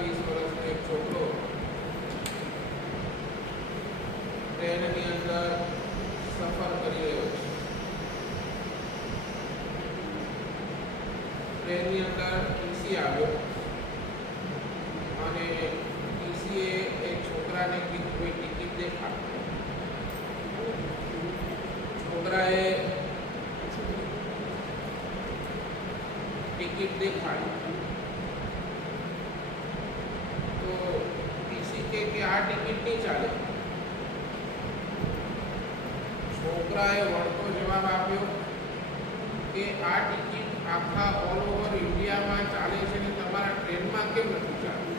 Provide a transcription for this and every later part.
20 વર્ષનો એક છોકરો ટ્રેનની અંદર સફર કરી રહ્યો છે. ટ્રેનની અંદર ટીસી આવ્યો અને ટીસીએ એક છોકરાને કોઈ ટિકિટ દેખાડી. છોકરાએ ટિકિટ દેખાડી તો ટીસી કે આ ટિકિટ નહીં ચાલે. છોકરાએ વળતો જવાબ આપ્યો કે આ ટિકિટ આખા ઓલ ઓવર ઇન્ડિયામાં ચાલે છે ને તમારા ટ્રેનમાં કેમ નથી ચાલતી?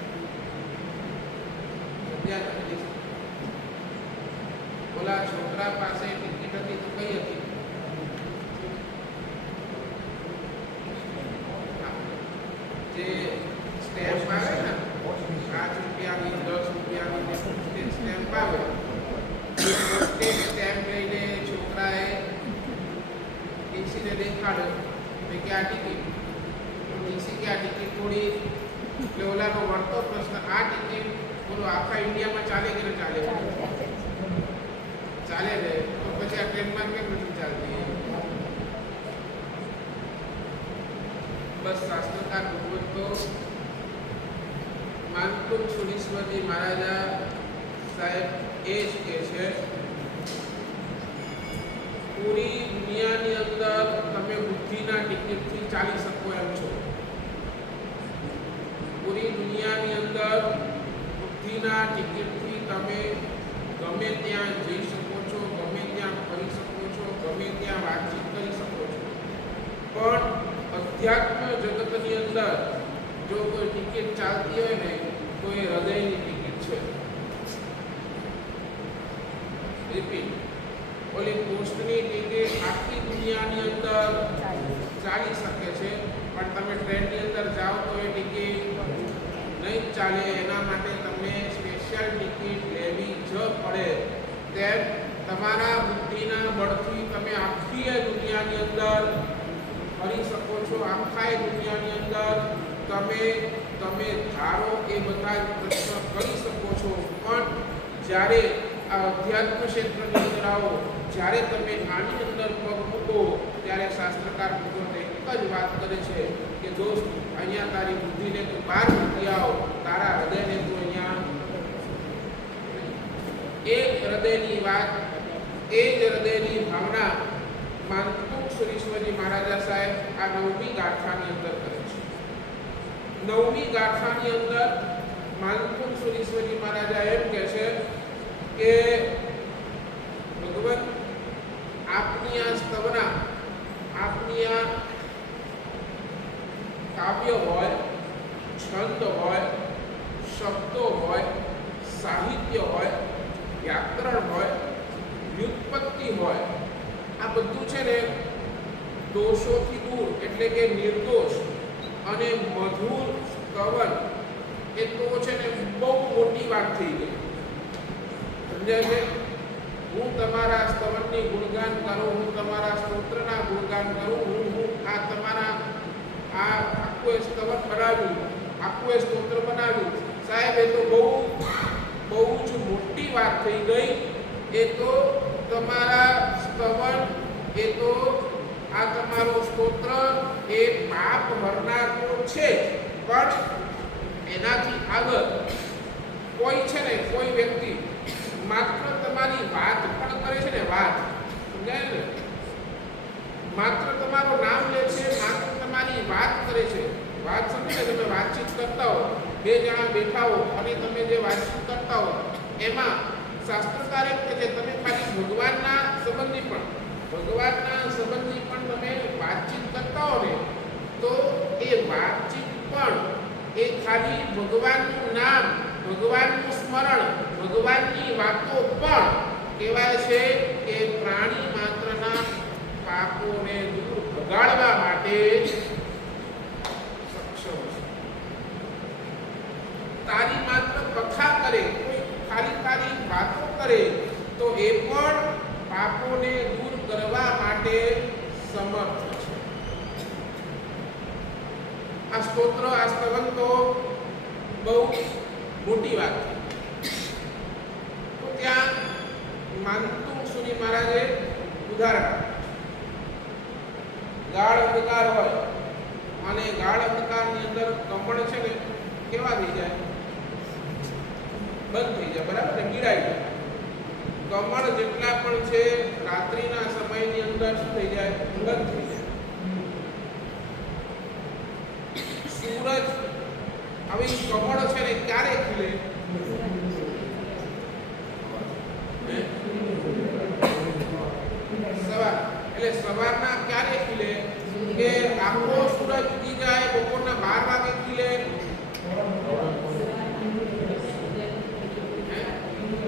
બોલા છોકરા પાસે ટિકિટ હતી તો કઈ હતી? જે સ્ટેમ્પ આવે ને 5 રૂપિયાની 10 રૂપિયાની સ્ટેમ્પ આવે તે સ્ટેમ્પ લઈને છોકરાએ ટીસીને દેખાડ્યો કે આ ટિકિટ. ટીસી કે આ ટિકિટ થોડી એટલે ઓલાનો વળતો પ્રશ્ન, આ ટિકિટ બોલો આખા ઇન્ડિયામાં ચાલે કે ન ચાલે? ચાલે ને તો પછી આ ટ્રેનમાં કેમ નથી ચાલતી? બસ શાસ્ત્રકાર ભગવંતો માનકુમ સુરીશ્વરજી મહારાજા સાહેબ એ જ કહે છે, પૂરી દુનિયાની અંદર તમે બુદ્ધિના ટિકિટથી ચાલી શકો એમ છો. પૂરી દુનિયાની અંદર બુદ્ધિના ટિકિટથી તમે ગમે ત્યાં જઈ શકો છો, ગમે ત્યાં ફરી શકો છો, ગમે ત્યાં વાતચીત કરી શકો છો. પણ અધ્યાત્મ જગતની અંદર જો કોઈ ટિકિટ ચાલતી હોય ને તો એ હૃદયની ટિકિટ છે. રિપીટ, ઓલી પોસ્ટની ટિકિટ આખી દુનિયાની અંદર ચાલી શકે છે પણ તમે ટ્રેનની અંદર જાઓ તો એ ટિકિટ નહીં ચાલે. એના માટે તમને સ્પેશિયલ ટિકિટ લેવી જ પડે. તેમ તમારા બુદ્ધિના બળથી તમે આખી દુનિયાની અંદર ફરી શકો છો. આખા દુનિયાની અંદર તમે ધારો એ બધા પ્રશ્ન કરી શકો છો. પણ જ્યારે આ અધ્યાત્મ ક્ષેત્રની અંદર આવો, જ્યારે તમે આની અંદર પગ મૂકો ત્યારે શાસ્ત્રકાર ભગવંત એક જ વાત કરે છે કે દોસ્ત, અહીંયા તારી બુદ્ધિને તું બહાર મૂકી આવ, તારા હૃદયને તું અહીંયા. એ હૃદયની વાત, એ જ હૃદયની ભાવના માનકુમ સુરીશ્વરજી મહારાજા સાહેબ આ 9મી ગાથાની અંદર કરે છે. 9મી ગાથાની અંદર માનકુમ સુરીશ્વરજી મહારાજા એમ કહે છે કે ભગવન, આપની આ સ્તવના, આપની આ કાવ્ય હોય, છંદ હોય, શબ્દો હોય, સાહિત્ય હોય, વ્યાકરણ હોય, વ્યુત્પત્તિ હોય, આ બધું છે ને દોષોથી દૂર એટલે કે નિર્દોષ અને મધુર સ્તવન, એ તો છે ને બહુ મોટી વાત થઈ ગઈ. સમજાય છે? હું તમારા સ્તવનની ગુણગાન કરું, હું તમારા સ્તોત્રના ગુણગાન કરું, હું આ તમારા આ આખું સ્તવન બનાવ્યું, આખું સ્તોત્ર બનાવ્યું, સાહેબ એ તો બહુ જ મોટી વાત થઈ ગઈ. એ તો તમારા સ્તવન, એ તો આ તમારો સ્તોત્ર એ પાપ હરનારનો છે. પણ એનાથી આગળ કોઈ છે ને, કોઈ વ્યક્તિ માત્ર તમારી વાત પણ કરે છે ને, વાત સમજાય ને, માત્ર તમારું નામ લે છે, માત્ર તમારી વાત કરે છે. વાત સમજે ને, તમે વાતચીત કરતા હો, બે જણા બેઠા હો અને તમે જે વાતચીત કરતા હો એમાં શાસ્ત્રકારે કે જે તમે ખાલી ભગવાનના સંબંધી પણ તમે વાતચીત કરતા હો ને, તો એ વાતચીત પણ એ ખાલી ભગવાનનું નામ, ભગવાનનું સ્મરણ, ભગવાનની વાતો પણ કહેવાય છે કે પ્રાણી માત્રના પાપોને દૂર ભગાડવા માટે સક્ષમ છે. તારી માત્ર કથા કરે, કોઈ ખાલી તારી વાતો કરે તો એ પણ પાપોને દૂર કરવા માટે સમર્થ છે. આ સ્તોત્ર, આ સ્તવન તો બહુ મોટી વાત છે. તો ત્યાં માનતું સુની મહારાજે ઉદાહરણ, ગાઢ અંધકાર હોય અને ગાઢ અંધકારની અંદર કમળ છે ને કેવા થઈ જાય? બંધ થઈ જાય, બરાબર ને? ગીરાઈ જાય. કમળ જેટલા પણ છે રાત્રિના સમયની અંદર શું થઈ જાય? બંધ થઈ જાય. સૂરજ આવી કમળ છે ને ક્યારે ખીલે? સવાર, એટલે સવારના ક્યારે ખીલે? કે આખો સૂરજ ઉગી જાય, બપોરના 12 વાગે ખીલે.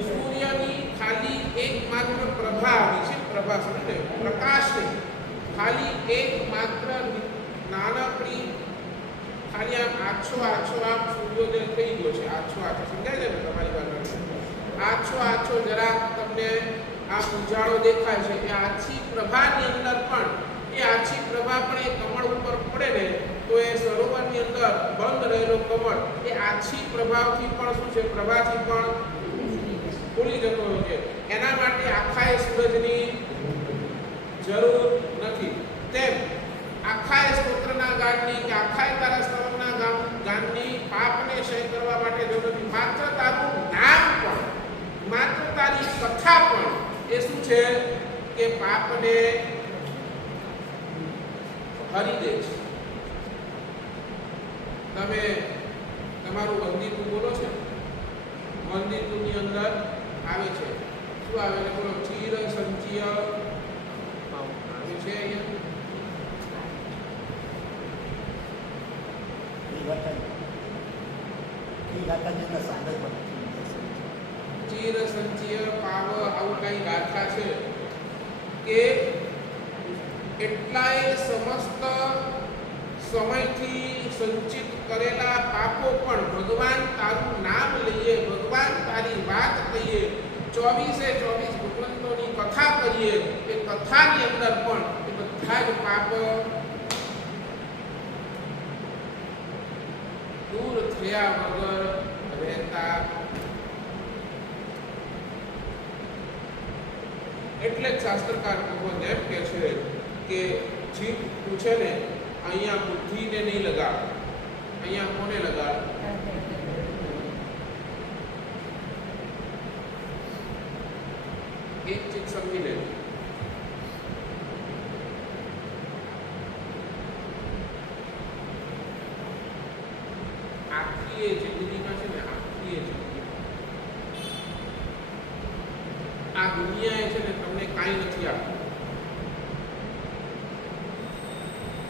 સૂર્યની ખાલી એકમાત્ર પ્રભા આવી છે, પ્રભા સમજે, પ્રકાશ નહીં, ખાલી એકમાત્ર નાનકડી, ખાલી આમ આછો આમ સૂર્યોદય થઈ ગયો છે. આછો સમજાય છે ને તમારી વાત? આછો જરા તમને આ ઉજાળો દેખાય છે. એ આછી પ્રભાની અંદર પણ, એ આછી પ્રભા પણ એ કમળ ઉપર પડે ને તો એ સરોવરની અંદર બંધ રહેલો કમળ એ આછી પ્રભાવથી પણ શું છે? પ્રભાથી પણ ખુલી જતો હોય છે. એના માટે આખાએ સૂરજની જરૂર નથી. તેમ આખાએ સ્તોત્રના ગાનની કે આખાએ તારા સ્તવના ગાનની પાપને ક્ષય કરવા માટે જરૂર નથી. માત્ર તારું નામ પણ, માત્ર તારી કથા પણ એ શું છે? કે પાપને હરી દે છે. તમે તમારું વંદિતું બોલો છે, વંદિતુની અંદર આવે છે શું આવે છે? બોલો. ચિર સંચય આવે છે અહીંયા. ચિર સંચય પાવ આવું કઈ ગાથા છે કે એટલાય સમસ્ત સમયથી સંચિત કરેલા પાપો પણ ભગવાન તારું નામ લઈએ, ભગવાન તારી વાત કહીએ, 24/24 ભગવંતોની કથા કરીએ, એ કથાની અંદર પણ એ બધા જ પાપ દૂર થયા વગર રહેતા. એટલે જ શાસ્ત્રકાર ભગવાન એમ કે છે કે જીભ પૂછે ને અહીંયા બુદ્ધિને નહીં લગાડ, અહીંયા કોને લગાડ? એક ચીજ સમજી લે. આખી એ જિંદગીમાં છે ને, આખી એ જિંદગી આ દુનિયાએ છે ને તમને કાંઈ નથી આપ્યું.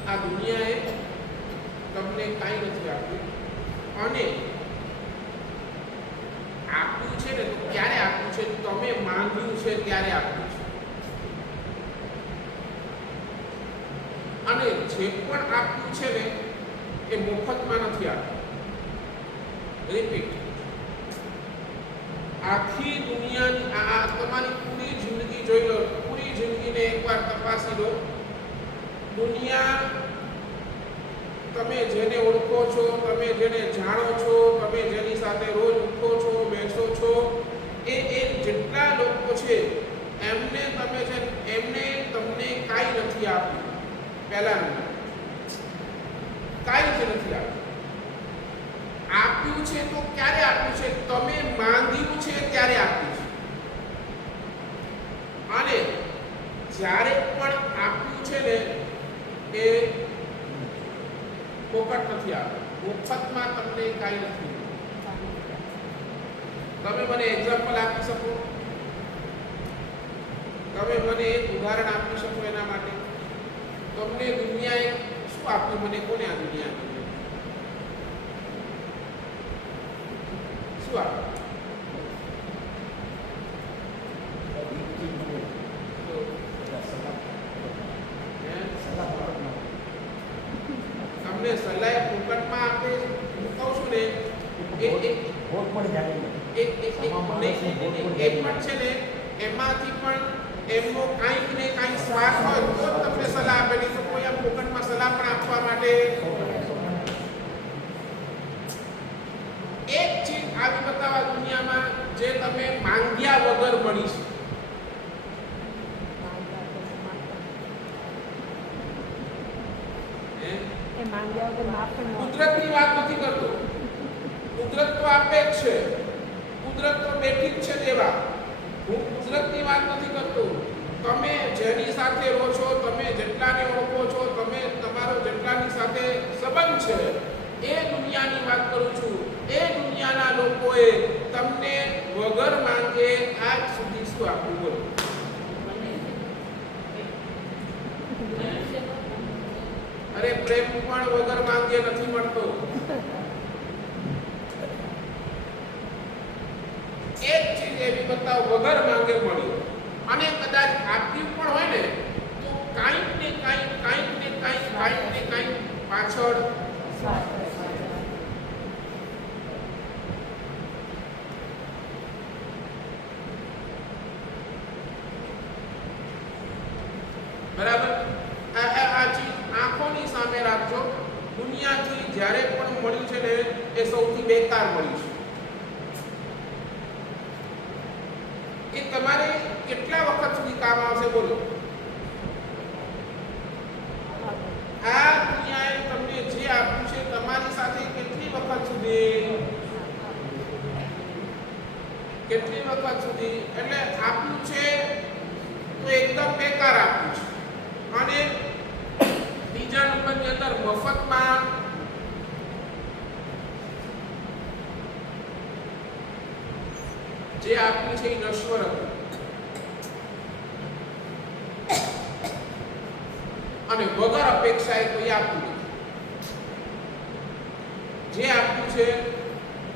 આ દુનિયાએ તમને કાંઈ નથી આપ્યું. અને આપ્યું છે ને તો ક્યારે આપ્યું છે? તમે માંગ્યું છે ત્યારે આપ્યું છે. અને જે પણ આપ્યું છે ને એ મફતમાં નથી આપ્યું. રિપીટ, આખી દુનિયાની આ તમારી પૂરી જિંદગી જોઈ લો, પૂરી જિંદગીને એકવાર તપાસી લો. દુનિયા, તમે જેને ઓળખો છો, તમે જેને જાણો છો, તમે જેની સાથે રોજ ઉઠો છો, બેસો છો, એ જેટલા લોકો છે એમને તમે છે, એમને તમને કાંઈ નથી આપ્યું. પહેલાનું કાંઈ જ નથી આપ્યું. આપ્યું છે તો ક્યારે આપ્યું છે? તમે માંગ્યું છે ત્યારે આપ્યું છે. અને જ્યારે પણ આપ્યું છે ને એ ફોકટ નથી આપ્યું. મફતમાં તમને કાંઈ નથી. તમે મને એક્ઝામ્પલ આપી શકો? તમે મને એક ઉદાહરણ આપી શકો એના માટે? તમને દુનિયાએ શું આપ્યું? મને કોને આ દુનિયા આપી? શું આપ્યું? તમને સલાહ ફોકટમાં આપે. હું કહું છું ને એ પણ છે ને એમાંથી પણ એમનો કાંઈક ને કાંઈક સ્વાર્થ હોય તો જ તમને સલાહ આપે. નહીં તો કોઈ આમ ફોકટમાં સલાહ પણ આપવા માટે એ માંગ્યા વગર માફણ કુદરતની વાત નથી કરતો. કુદરત તો આપે જ છે, કુદરત તો બેઠી જ છે દેવા. હું કુદરતની વાત નથી કરતો. તમે જેની સાથે રહો છો, તમે જેટલાને ઓળખો છો, તમે તમારો જેટલાની સાથે સંબંધ છે, એ દુનિયાની વાત કરું છું. એ દુનિયાના લોકોએ તમને વગર માંગે આજ સુધી શું આપ્યું બોલો? અરે પ્રેમ પણ વગર માંગે નથી મળતો. એક ચીજ એવી બતાવ વગર માંગે મળી, અને કદાચ આપ્યું પણ હોય ને તો કાંઈક ને કાંઈક પાછળ બરાબર. આ ચીજ આંખોની સામે રાખજો. દુનિયાથી જ્યારે પણ મળ્યું છે ને એ સૌથી બેકાર મળ્યું છે. એ તમારે કેટલા વખત સુધી કામ આવશે બોલો? આ દુનિયાએ તમને જે આપ્યું છે તમારી સાથે કેટલી વખત સુધી એટલે આપ્યું છે તો એકદમ બેકાર આપ્યું છે. અને બીજા નંબરની અંદર મફતમાં જે આપ્યું છે એ નશ્વર હતું, અને વગર અપેક્ષાએ કોઈ આપ્યું નથી. જે આપ્યું છે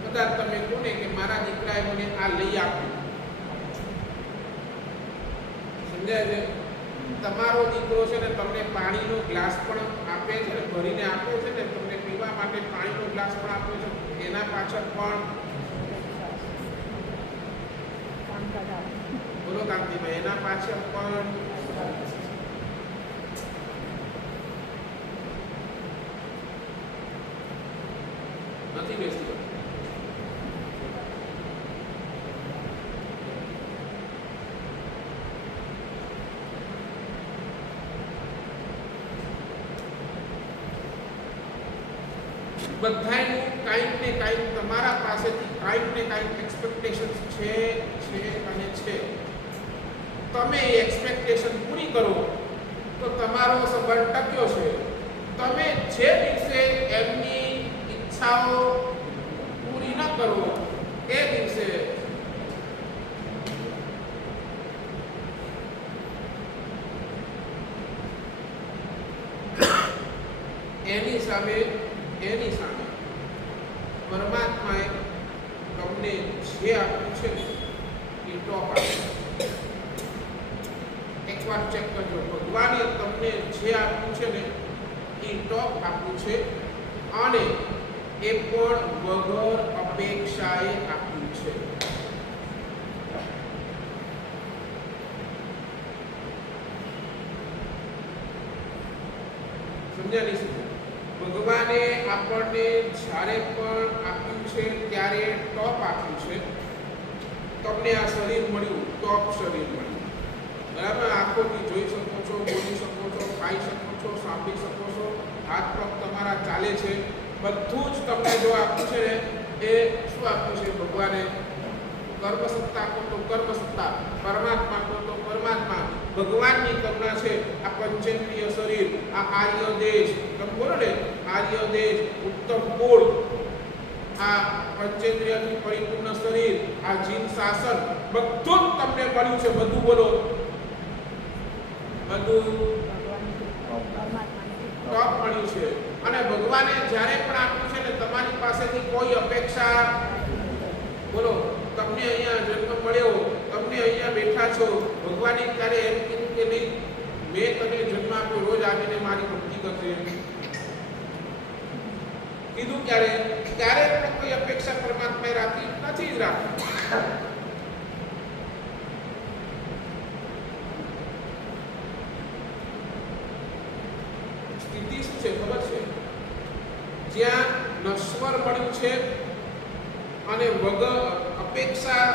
કદાચ તમે કોને કે મારા દીકરાએ મને આ લઈ આપ્યું, સમજાય છે? તમારો દીકરો છે ને તમને પાણીનો ગ્લાસ પણ આપે છે, ભરીને આપે છે ને, તમને પીવા માટે પાણીનો ગ્લાસ પણ આપે છે, એના પાછળ પણ બોલો કાંતિભાઈ, એના પાછળ પણ નથી બેસતું. બધાયનું કાંઈક ને કાંઈક તમારા પાસેથી કાંઈક ને કાંઈક એક્સપેક્ટેશન્સ છે. તમે એ એક્સપેક્ટેશન પૂરી કરો તો તમારો સંબંધ ટક્યો છે. તમે જે દિવસે એમની ઈચ્છાઓ પૂરી ન કરો એ દિવસે એની સામે પરમાત્માએ તમને જે આપ્યું છે એ ટોપ આપ્યું. એકવાર ચેક કરજો, ભગવાને તમને જે આપ્યું છે ને એ ટોપ આપ્યું છે, અને એ પણ વગર અપેક્ષાએ આપ્યું છે. સમજ્યા નહીં? ભગવાને આપણને જ્યારે પણ આપ્યું છે ત્યારે ટોપ આપ્યું છે. તમને આ શરીર મળ્યું, ટોપ શરીર મળ્યું, બરાબર? આંખોથી જોઈ શકો છો, બોલી શકો છો, ખાઈ શકો છો, સાંભળી શકો છો, હાથ પગ તમારા ચાલે છે, બધું જ તમને જો આપ્યું છે ને એ શું આપ્યું છે ભગવાને? કર્મસત્તા કો તો કર્મસત્તા, પરમાત્મા કો તો પરમાત્મા. ભગવાનની કરુણા છે. આ પંચેન્દ્રિય શરીર, આ આર્ય દેશ, તમે બોલો ને આર્ય દેશ, ઉત્તમ કુળ, આ પંચેન્દ્રિયથી પરિપૂર્ણ શરીર, આ જીન શાસન, બધું જ તમને મળ્યું છે. બધું બોલો, બધું ટોપ મળ્યું છે. અને ભગવાને જ્યારે પણ આપ્યું છે ને તમારી પાસેથી કોઈ અપેક્ષા, બોલો, તમને અહીંયા જન્મ મળ્યો, તમને અહીંયા બેઠા છો, ભગવાને ત્યારે એમ કીધું કે નહીં મેં તને જન્મ આપ્યો, રોજ આવીને મારી ભક્તિ કરશે, કીધું ક્યારે? ત્યારે પણ કોઈ અપેક્ષા પરમાત્માએ રાખી નથી જ રાખી. સ્થિતિ શું છે ખબર છે? જ્યાં નશ્વર મળ્યું છે અને વગર અપેક્ષા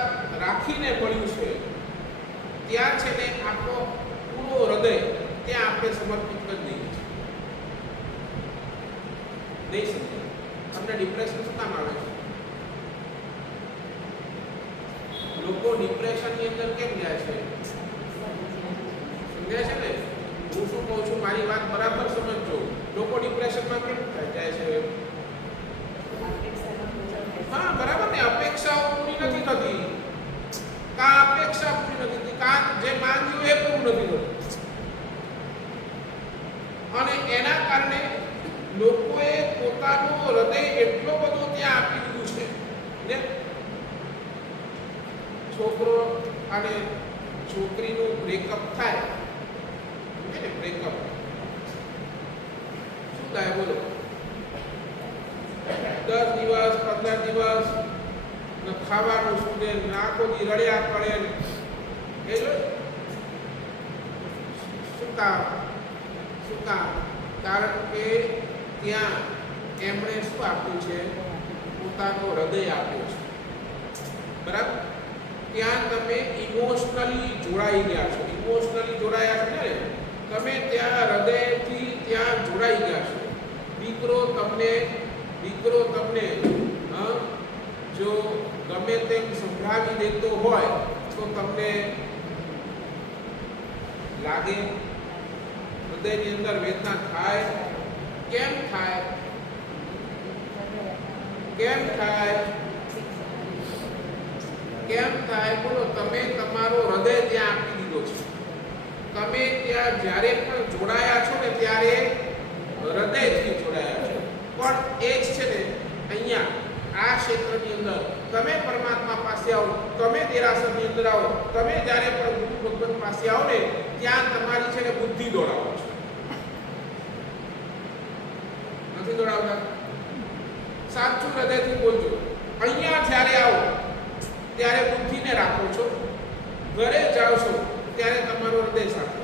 રાખીને મળ્યું છે, ત્યાં છે ને આપણો પૂરો હૃદય ત્યાં આપણે સમર્પિત કરી દઈએ છીએ. નહીં સમજાય. તમને ડિપ્રેશન શું કામ આવે છે? લોકો ડિપ્રેશનની અંદર કેમ જાય છે? સમજાય છે ને? હું શું કહું છું, મારી વાત બરાબર સમજજો. લોકો ડિપ્રેશનમાં કેમ જાય છે? હા, બરાબર ને. અપેક્ષાઓ પૂરી નથી થતી. કા અપેક્ષા પૂરી નથી થતી, કા જે માંગ્યું એ પૂરું નથી થતું. અને એના કારણે લોકોએ પોતાનો હૃદય એટલો બધો ત્યાં આપી દીધું છે ને. છોકરો અને છોકરીનું બ્રેકઅપ થાય ને, બ્રેકઅપ શું થાય બોલો? 10 દિવસ 15 દિવસ ખાવાનું શું દે, આખો દી રડ્યા કરે. એ જો શું કામ? કારણ કે ત્યાં એમણે શું આપ્યું છે? પોતાનું હૃદય આપ્યું છે. બરાબર? ત્યાં તમે ઇમોશનલી જોડાઈ ગયા છો. ઇમોશનલી જોડાયા છો ને તમે, ત્યાં હૃદયથી ત્યાં જોડાઈ ગયા છો. દીકરો તમને જો ગમે તેમ સંભળાવી દેતો હોય તો તમને લાગે, હૃદયની અંદર વેદના થાય. કેમ થાય? બોલો? તમે તમારો હૃદય ત્યાં આપી દીધો છે. તમે ત્યાં જ્યારે પણ જોડાયા છો ને ત્યારે હૃદયથી જોડાયા છો. પણ એ જ છે ને, અહીંયા આ ક્ષેત્રની અંદર તમે પરમાત્મા પાસે આવો, તમે દેરાસરની અંદર આવો, તમે જ્યારે પણ ગુરુ ભગવાન પાસે આવો ને ત્યાં તમારી છે ને બુદ્ધિ દોડાવો છો. નથી દોડાવતા? સાચું હૃદયથી બોલજો. અહીંયા જ્યારે આવો ત્યારે બુદ્ધિને રાખો છો, ઘરે જાઓ છો ત્યારે તમારું હૃદય સાથે.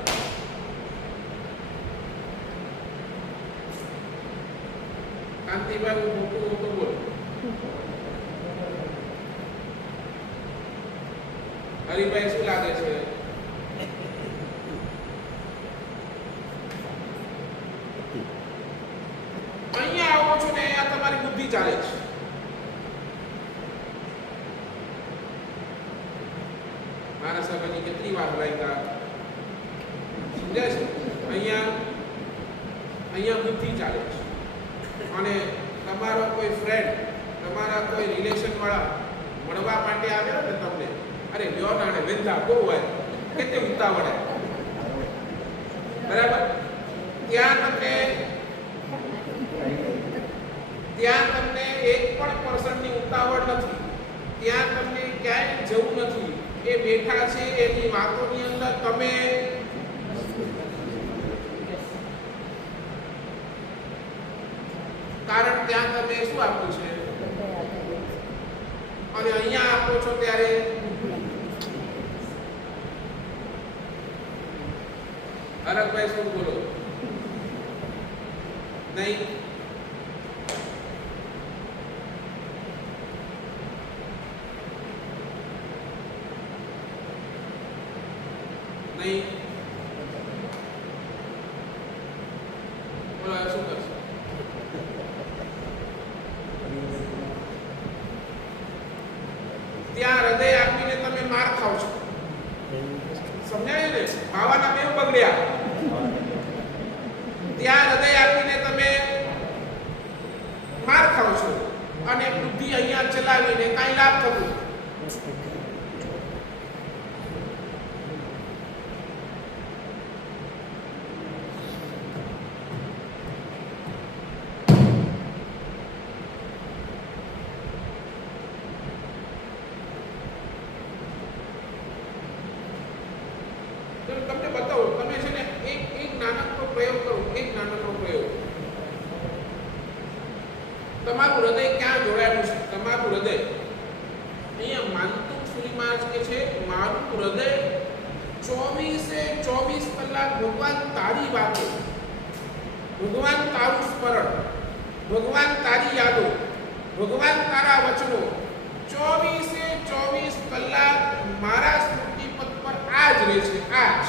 કાંતિભાઈ, હું મોટું તો બોલ. હરિભાઈ, શું લાગે છે? અહીંયા આવો છો ને અહીંયા તમારી બુદ્ધિ ચાલે છે. મારા સગાની કેટલી વાર લાગ્યા? સમજાય છે? અહીંયા બુદ્ધિ ચાલે છે. અને તમારો કોઈ ફ્રેન્ડ, તમારા કોઈ રિલેશન વાળા મળવા માટે આવ્યો ને તમને, અરે લ્યો નાણે વેંધા બહુ હોય, કેટલી ઉતાવળ. બરાબર? ત્યાં તમને એક પણ પર્સનની ઉતાવળ નથી. ત્યાં તમને ક્યાંય જવું નથી. એ બેઠા છે એની વાતોની અંદર તમે કારણ ત્યાં તમે શું આપ્યું છે? અને અહીંયા આપો છો ત્યારે હરકભાઈ શું બોલો? નહીં? નહીં? બોલો શું કરશો? ત્યાં હૃદય આપીને તમે માર ખાવ છો. સમજાય ને? ભાવાના બેવ બગડ્યા. ત્યાં હૃદય આપીને તમે માર ખાવ છો અને બુદ્ધિ અહીંયા ચલાવીને કાંઈ લાભ થતું. તમને બતાવો, તમે છે ને એક નાનકડો પ્રયોગ કરો. એક નાનકડો પ્રયોગ. તમારું હૃદય ક્યાં જોડાયેલું છે? તમારું હૃદય અહીંયા માનતું સુરીમાં કે છે, મારું હૃદય 24 કલાક ભગવાન તારી વાતો, ભગવાન તારું સ્મરણ, ભગવાન તારી યાદો, ભગવાન તારા વચનો 24 કલાક મારા સ્મૃતિપથ પર આ જ રહે છે. આ જ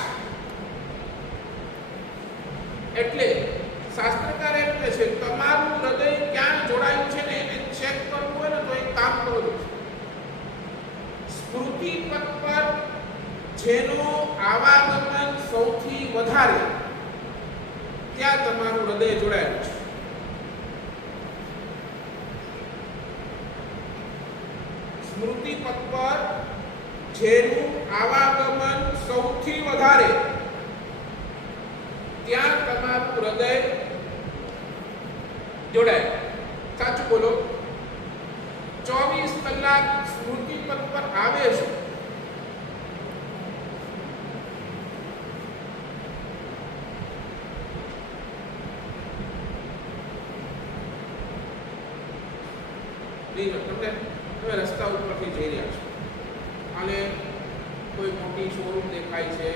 એટલે શાસ્ત્રકારે કે છે તમારું હૃદય ક્યાં જોડાયું છે ને એને ચેક કરવું હોય ને તો એક કામ કરો છો. સ્મૃતિ પથ પર જેનો આવાગમન સૌથી વધારે ત્યાં તમારું હૃદય જોડાયેલું છે. સ્મૃતિ પથ પર જેનું આવાગમન સૌથી વધારે ત્યાં તમારું હૃદય જોડાય. સાચું બોલો. 24 કલાક સ્મૃતિ પથ પર આવે છે. તમે રસ્તા ઉપરથી જઈ રહ્યા છો અને કોઈ મોટી શોરૂમ દેખાય છે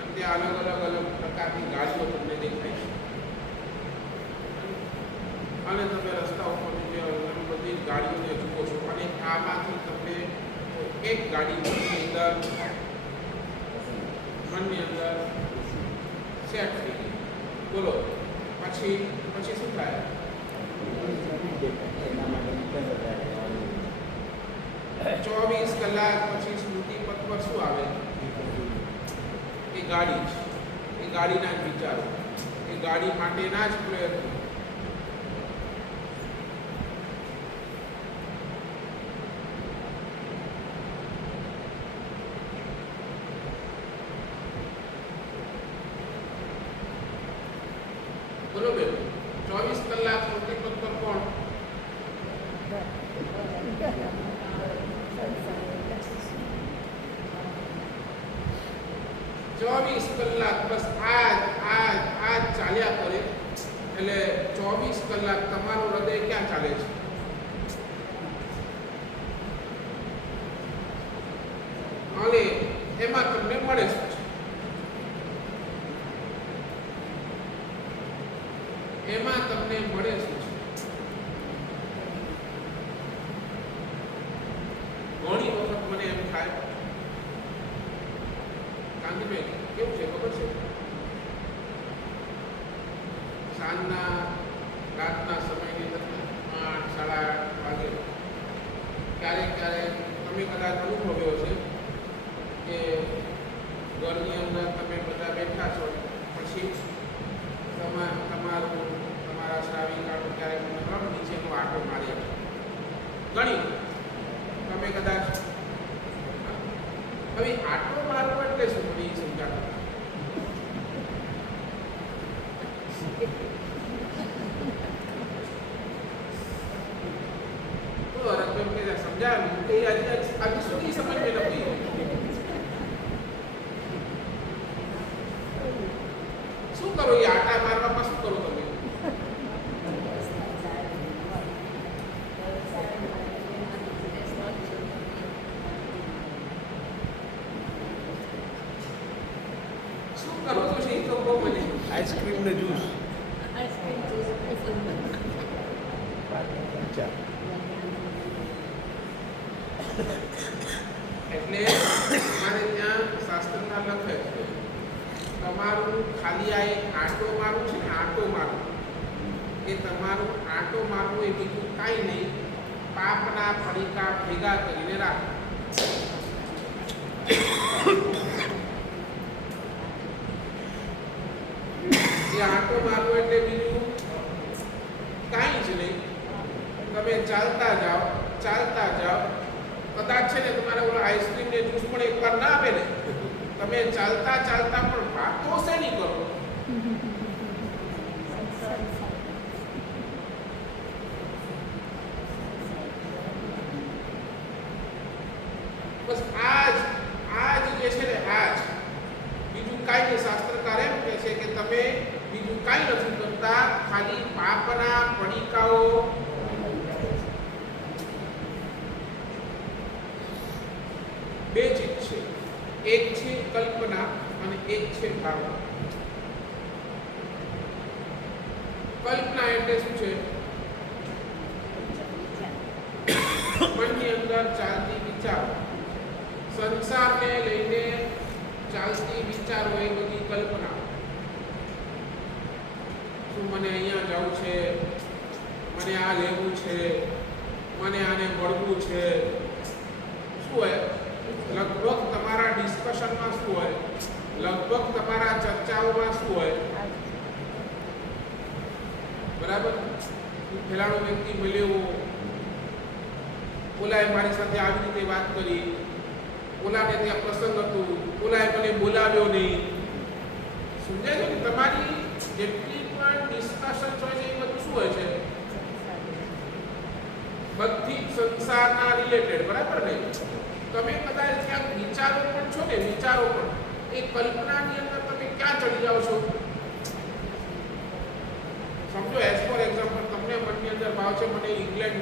અને ત્યાં અલગ પ્રકારની ગાડીઓ તમને દેખાય છે અને તમે રસ્તા ઉપરથી જે બધી ગાડીઓને જુઓ છો અને આમાંથી તમને એક ગાડીની અંદર સેટ થઈ ગઈ. બોલો પછી શું થાય? 24 કલાક પછી સ્મૃતિ પથ પર શું આવે? એ ગાડી છે. એ ગાડીના જ વિચારો, એ ગાડી માટેના જ પ્રયત્નો. બરોબર. 24 કલાક સ્મૃતિ પથ પર કોણ? 24 કલાક બસ આ ચાલ્યા કરે. એટલે 24 કલાક તમારું હૃદય ક્યાં ચાલે છે? અને એમાં તમને મળે શું છે? એમાં તમને મળે શું છે? ઘણી વખત મને એમ થાય, કાંતિભાઈ કેવું છે ખબર છે, સાંજના રાતના સમયની અંદર 8, 8:30 વાગે ક્યારેક તમે કદાચ અનુભવ્યો છે કે ઘરની અંદર તમે બધા બેઠા છો, પછી તમારા શ્રાવિકાળો ક્યારેક તમે નીચેનો આટો મારી ઘણી તમે કદાચ. હવે આટો મારવો એટલે શું તમે સમજાતો? સમજાવ્યું કે આજે સુધી સમજ મેં નથી. શું કરો એ આટા મારવામાં? શું કરો તમે? શું કરો છો એ તો કહો મને. આઈસ્ક્રીમ ને જ્યુસ. એટલે અમારે ત્યાં શાસ્ત્રમાં લખે છે તમારું ખાલી આ એક આંટો મારવું છે ને, આંટો મારવું એ તમારું આંટો મારવું એ બીજું કાંઈ નહીં, પાપના પડીકા ભેગા કરીને રાખો. એ આંટો મારવો એટલે બીજું કાંઈ જ નહીં. તમે ચાલતા જાઓ કદાચ છે ને તમારે ઓલા આઈસ્ક્રીમ ને જ્યુસ પણ એકવાર ના આપે ને, તમે ચાલતા પણ વાતો શેની કરો? બસ આજ જે છે ને આજ બીજું કાંઈ નહીં. શાસ્ત્રકાર એમ કહે છે કે તમે બીજું કાંઈ નથી કરતા, ખાલી પાપના પડીકાઓ બે ચીજ છે, એક છે કલ્પના અને એક છે ભાવના. કલ્પના એટલે શું છે? મનની અંદર ચાલતી વિચારો, સંસારને લઈને ચાલતી વિચારો, એ બધી કલ્પના. શું શું મને અહીંયા જવું છે, મને આ લેવું છે, મને આને મળવું છે, શું હોય લગભગ તમારા ડિસ્કશનમાં શું હોય, લગભગ તમારા ચર્ચાઓમાં શું હોય, બરાબર. ફેલાણો વ્યક્તિ મળ્યો, ઓલાએ મારી સાથે આવી રીતે વાત કરી, ઓલાને ત્યાં પ્રસંગ હતું, ઓલાએ મને બોલાવ્યો નહીં. સમજાય છે ને? તમારી જેટલી પણ ડિસ્કશન હોય છે એ બધું શું હોય છે, બધી સંસારના રિલેટેડ, બરાબર ને? તમે કદાચ ક્યાંક વિચારો પણ છો ને, વિચારો પણ એ કલ્પનાની અંદર તમે ક્યાં ચડી જાઓ છો? સમજો એઝ ફોર એક્ઝામ્પલ તમને મનની અંદર ભાવ છે મને ઇંગ્લેન્ડ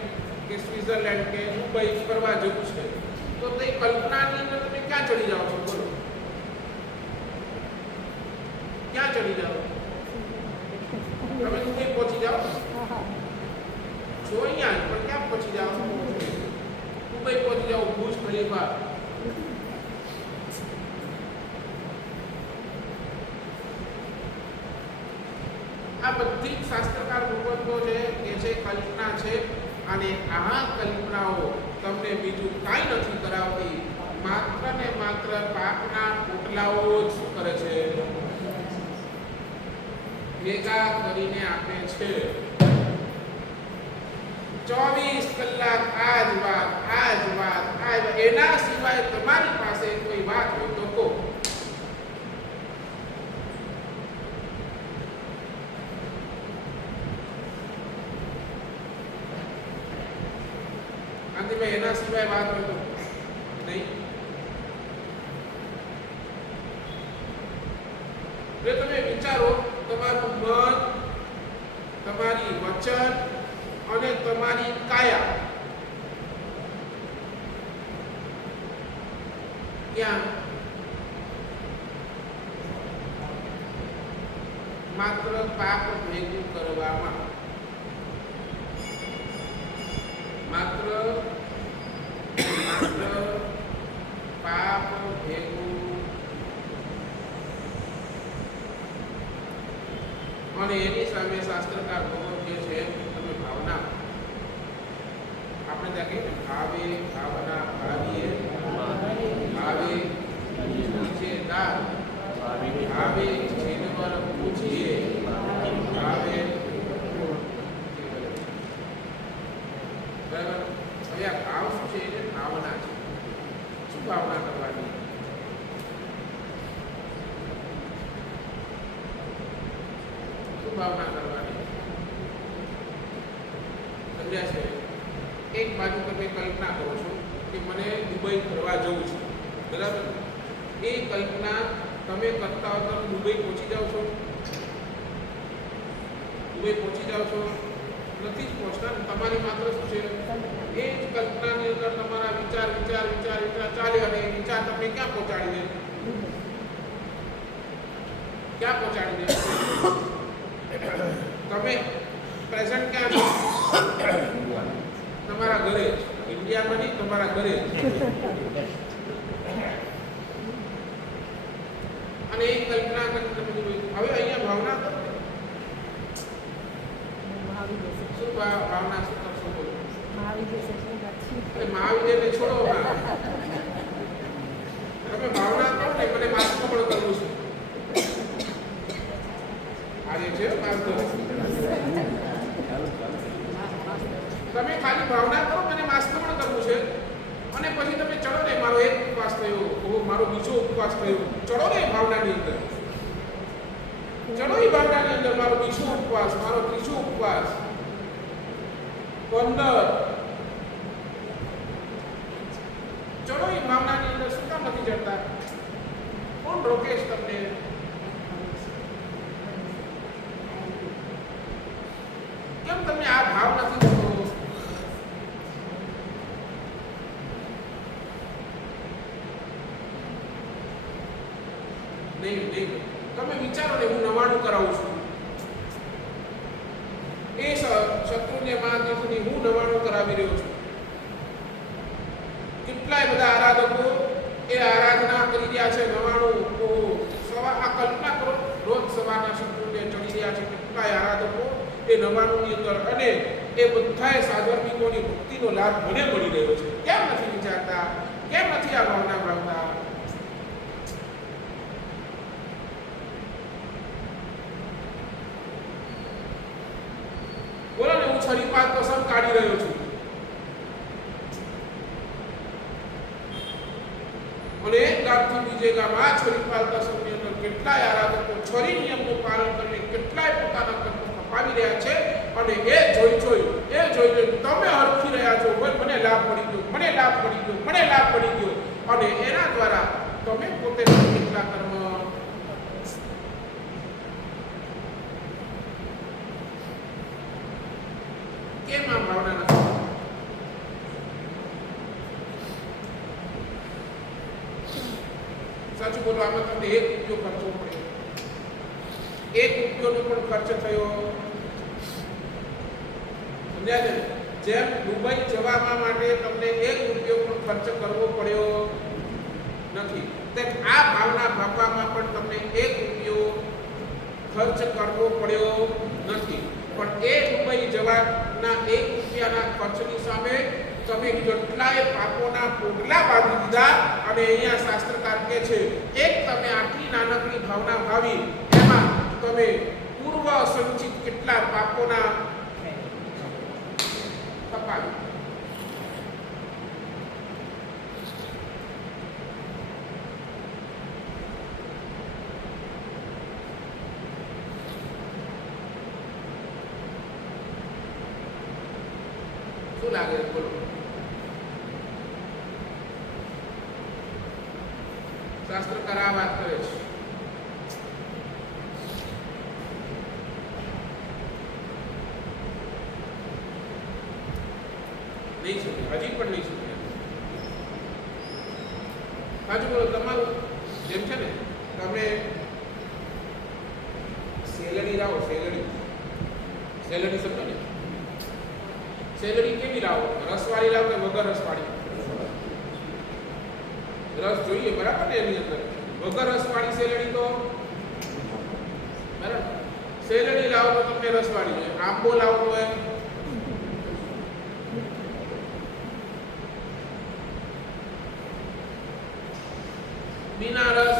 કે સ્વિટ્ઝરલેન્ડ કે દુબઈ ફરવા જવું છે, તો તે કલ્પનાની અંદર તમે ક્યાં ચડી જાઓ છો? બોલો, ક્યાં ચડી જાઓ? તમે દુબઈ પહોંચી જાઓ છો અહીંયા, પણ ક્યાં પહોંચી જાઓ? દુબઈ પહોંચી જાઓ, બુર્જ ખલીફા. આ બધી જ શાસ્ત્રકાર ભૂગવતો છે કે જે કલ્પના છે, અને આ કલ્પનાઓ તમને બીજું કાંઈ નથી કરાવતી, માત્ર ને માત્ર પાપના પોટલાઓ જ શું કરે છે, ભેગા કરીને આપે છે. 24 કલાક આ જ વાત, આ જ વાત, આ જ વાત. એના સિવાય તમારી પાસે કોઈ વાત હોય તો કહો. ભાઈ એના સિવાય વાત હોય તો નહીં. જો તમે વિચારો, તમારું મન, તમારી વચન અને તમારી કાયા ક્યાં માત્ર પાપ ભેગું કરવામાં, માત્ર પાપ ભેગું, અને એની સામે શાસ્ત્રકાર ભગવત જે છે તમે ભાવના, આપણે ત્યાં કહીએ ભાવે ભાવના ભાવીએ ભાવે નીચે દાર ભાવે છેદવર પૂછીએ ભાવે. બરાબર. હવે આ ભાવ શું છે? એ ભાવના છે. શું ભાવના કરવાની? શું ભાવના કરવાની? સમજ્યા છે? એક બાજુ તમે કલ્પના કરો છો કે મને દુબઈ ફરવા જવું છે, બરાબર. એ કલ્પના તમે કરતા હો તો દુબઈ પહોંચી જાઓ છો? દુબઈ પહોંચી જાઓ છો? નથી જ પહોંચતા. તમારી માત્ર શું છે, એ જ કલ્પનાની અંદર તમારા વિચાર વિચાર વિચાર વિચાર ચાલે, અને એ વિચાર તમને ક્યાં પહોંચાડી દે? ક્યાં પહોંચાડી દે? તમે પ્રેઝન્ટ ક્યાં છો? તમારા ઘરે. ઇન્ડિયામાં નહીં, તમારા ઘરે. અને એ કલ્પના કરી તમે હવે અહીંયા ભાવના કરો. શું ભાવના શું કરશો? બોલો. મહાવિદ્યાલય છોડો. તમે ભાવના કરો ને મને માસ્ક પણ કરવું છે. આજે છે માસ્ક. તમે ખાલી ભાવના કરો મને માસ્ક પણ કરવું છે, અને પછી તમે ચડો ને મારો એક ઉપવાસ થયો, મારો બીજો ઉપવાસ થયો, ચડો ને ભાવનાની અંદર. ચડો એ ભાવનાની અંદર મારો બીજો ઉપવાસ, મારો ત્રીજો ઉપવાસ, 15. ચડો એ ભાવનાની અંદર. શું કામ નથી ચડતા? કોણ રોકેશ તમને? કેમ તમને આ ભાવ નથી થતો? નહીં નહીં. તમે વિચારો ને, હું 99 કરાવું છું. એ શત્રુને મહાદેવની હું 99 કરાવી રહ્યો છું. કેટલાય બધા આરાધકો એ આરાધના કરી રહ્યા છે 99. આ કલ્પના કરો, રોજ સવારના શત્રુને ચડી રહ્યા છે. કેટલાય આરાધકો એ 99 ની અંદર, અને એ બધાય સાધર્મિકોની ભક્તિનો લાભ મને મળી રહ્યો છે. કેમ નથી વિચારતા? કેમ નથી આ ભાવના ભાવતા? બોલો ને, હું છરીપાત કસમ કાઢી રહ્યો છું અને એક ગામથી બીજે ગામ આ છરીપાત કસમની અંદર કેટલાય આરાધકો છરી નિયમનું પાલન કરીને કેટલાય પોતાના કર્મ ખપાવી રહ્યા છે, અને એ જોઈ તમે હરખી રહ્યા છો, ભાઈ મને લાભ મળી ગયો, મને લાભ મળી ગયો, મને લાભ મળી ગયો, અને એના દ્વારા તમે પોતે કેટલા કર્મ કેમ આ ભાવના નથી? સાચું બોલો, આમાં તમને ₹1 ખર્ચો પડ્યો, ₹1 નો પણ ખર્ચ થયો, સમજ્યા છે? જેમ દુબઈ જવા માટે તમને ₹1 પણ ખર્ચ કરવો પડ્યો નથી, તેમ આ ભાવના ભાવવામાં પણ તમને ₹1 ખર્ચ કરવો પડ્યો નથી. પણ એ દુબઈ જવાના ₹1 ખર્ચની સામે તમે કેટલાય પાપોના પોટલા બાંધી દીધા, અને અહીંયા શાસ્ત્રકાર કહે છે એક તમે આટલી નાનકડી ભાવના ભાવી, એમાં તમે પૂર્વ સંચિત કેટલા પાપોના કપાવી. શું લાગે છે? બોલો. શાસ્ત્રકાર આ વાત કરે છે. નહીં સમજ્યા, હજી પણ નહીં સમજ્યા. સાચું બોલો, તમારું જેમ છે ને, તમે સેલરી લાવો, સેલરી સમજો ને, સેલરી કેવી લાવો? રસવાળી લાવો કે વગર રસવાળી? રસ જોઈએ, બરાબર ને? એની અંદર વગર રસવાળી સેલરી તો બરાબર. સેલરી લાવો તો તમને રસવાળી જોઈએ, આંબો લાવો તો बिना रस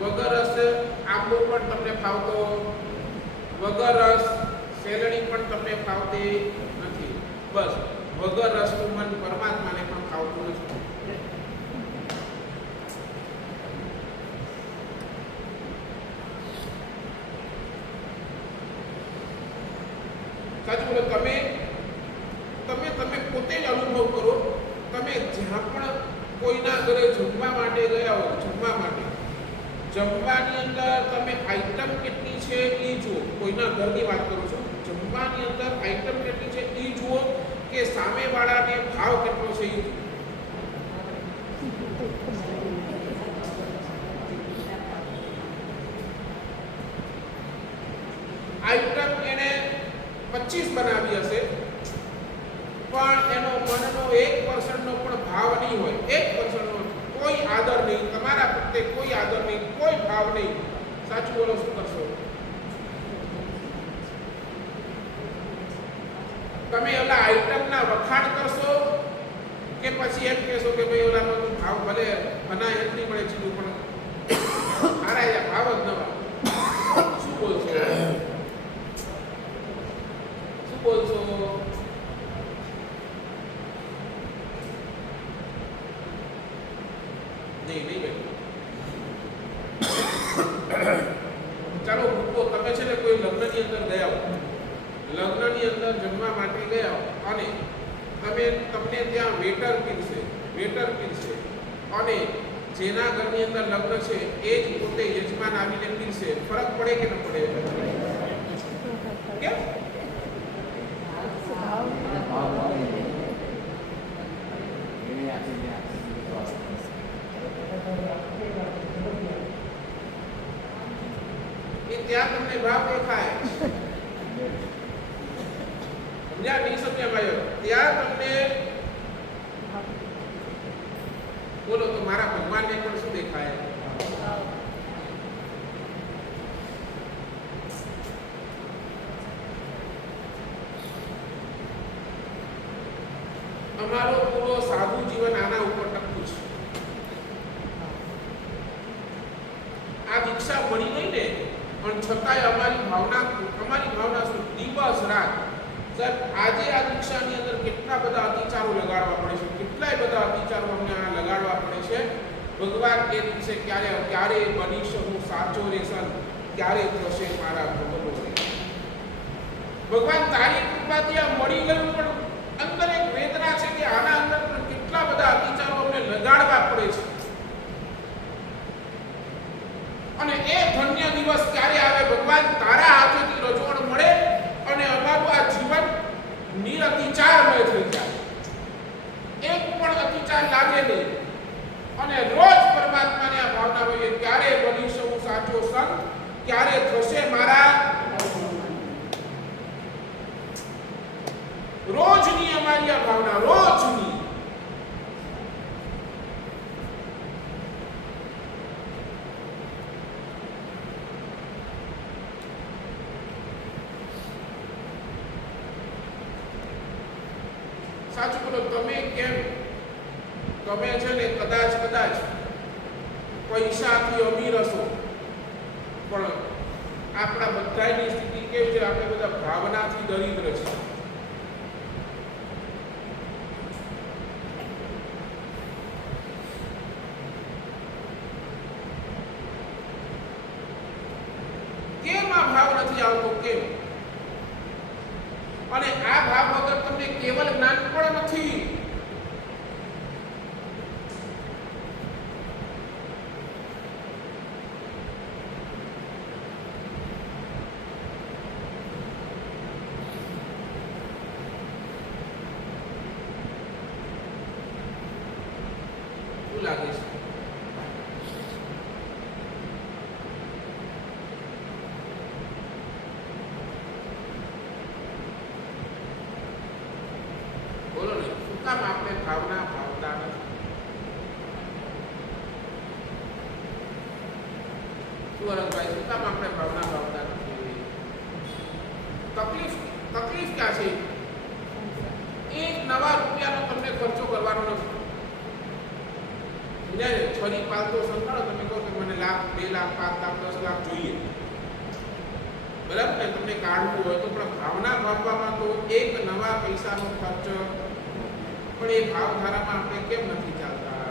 वगर रस आंबो पण तमने फावतो, वगर रस सेलड़ी पण तमने फावती नहीं, बस वगर रस नु मन परमात्मा ने पण फावतुं नथी. साचुं बोलो, तमे तमे तमे पोते ज अनुभव करो. तमे ज्यां पण कोईना घरे जमवा माटे गया हो, जमवानी अंदर तमे आइटम केटली छे ई जुओ. कोईना घरनी वात करूं छुं. जमवानी अंदर आइटम केटली छे ई जुओ के सामे वाळाने भाव केटलो छे ई. आइटम एने 25 बनावी हशे, पण एनो मननो 1% नो पण भाव नहीं होय. 1% नो कोई आदर नहीं, तमारा प्रत्ये कोई आदर नहीं, कोई भाव नहीं. साचुं बोलो, शुं करशो? तमे ओला आइटम ना वखाण करशो के पछी एम कहेशो के भाई ओला नो भाव भले बनाय એટલી મળે છે પણ સારા એ ભાવ જ નવા? શું બોલશો? શું બોલશો? नहीं भाई. चलो મૂકો. તમે છે ને કોઈ લગ્નની અંદર ગયા હો, લગ્નની અંદર જમવા માટે ગયા હો, અને તમને ત્યાં વેટર પીરસે, અને જેના ઘરની અંદર લગ્ન છે એ જ પોતે યજમાન આવીને પીરસે. ફરક પડે કે ન પડે? કેમ? ત્યાં તમને ભાવ દેખાય. સમજ્યા? નહીં સમજ્યા ભાઈઓ? ત્યાં તમને બોલો તો મારા ભગવાનને પણ શું દેખાય? અમારો પૂરો સાધુ જીવન આના ઉપર ટકતું છે. આ દીક્ષા મળી ગઈ ને, પણ છતાંય અમારી ભાવના શું દિવસ રાત સર આજે આ દીક્ષાની અંદર કેટલા બધા અતિચારો લગાડવા પડે છે, કેટલાય બધા અતિચારો અમને આ લગાડવા પડે છે. ભગવાન કે દિવસે ક્યારે બનીશ હું સાચો રેશન, ક્યારે થશે મારા ભગવનો રે. ભગવાન તારી કૃપાથી આ મળી ગયું, પણ અંદર એક વેદના છે કે આના અંદર પણ કેટલા બધા અતિચારો અમને લગાડવા પડે છે. અને એ ધન્ય દિવસ ક્યારે આવે ભગવાન, તારા હાથેથી રજોડ મળે અને અમારું આ જીવન નિરતિચારમય થઈ જાય, એક પણ અતિચાર લાગે નહીં અને રોજ પરમાત્માની આ ભાવના હોય ક્યારે બનીશ હું સાચો સંત, ક્યારે થશે મારા રોજની અમારી આ ભાવના રોજની. સાચું બોલો, તમે છે ને કદાચ પૈસાથી અમીર હશો, પણ આપણા બધાની સ્થિતિ કેવી છે? આપણે બધા ભાવનાથી દરિદ્ર છે. કેમ આ ભાવ નથી આવતો? કેમ? અને આ ભાવ વગર તમને કેવલ જ્ઞાન પણ નથી. શું લાગે છે? બોલો ને, શું કામ આપણે ભાવના ભાવતા નથી? સુરજભાઈ, શું કામ આપણે ભાવના ભાવતા નથી? તકલીફ ક્યાં છે? એક નવા રૂપિયાનો તમને ખર્ચો કરવાનો નથી. છરી પાલતો સંતાડો, તમે કહો કે મને લાખ, 2 લાખ, 5 લાખ, 10 લાખ જોઈએ, બરાબર ને? તમને કાઢવું હોય તો, પણ ભાવના ભાવવામાં તો એક નવા પૈસાનો ખર્ચ, પણ એ ભાવધારામાં આપણે કેમ નથી ચાલતા?